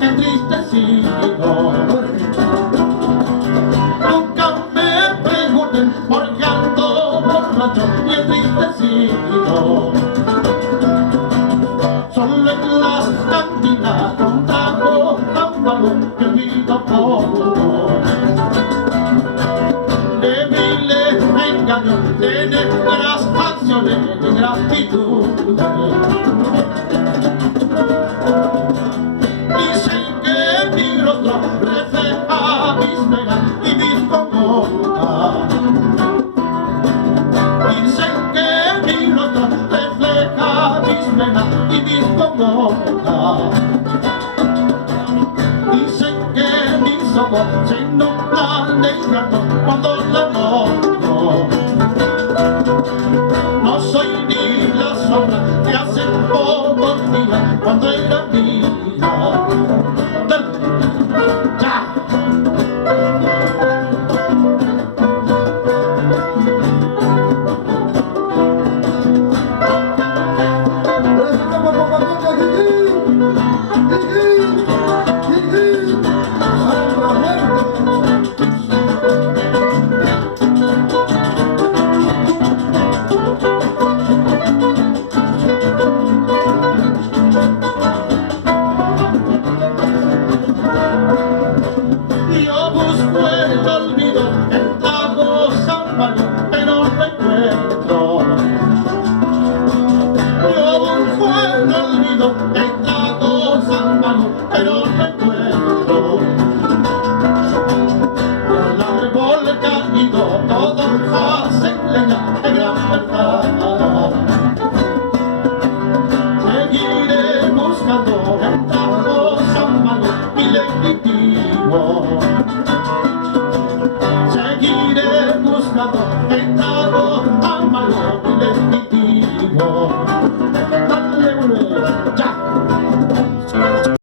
entristecido. Nunca me pregunten por qué ando borracho y entristecido. Solo en las cantinas con trago amargo que olvido poco. Débiles engaños de negras acciones de gratitud. Dicen que mi rostro refleja mis penas y mis congojas. Dicen que mi rostro refleja mis penas y mis congojas. Dicen que mis ojos se nublan de llanto cuando la noto. No soy ni la sombra que hace pocos días cuando era mía. Yo busco el olvido, el trago amargo, pero no encuentro. Yo busco el olvido, el trago amargo, pero no encuentro. El árbol caído, todos hacen leña de gran verdad. Seguiré buscando el trago amargo y legítimo. Seguiré buscando el trago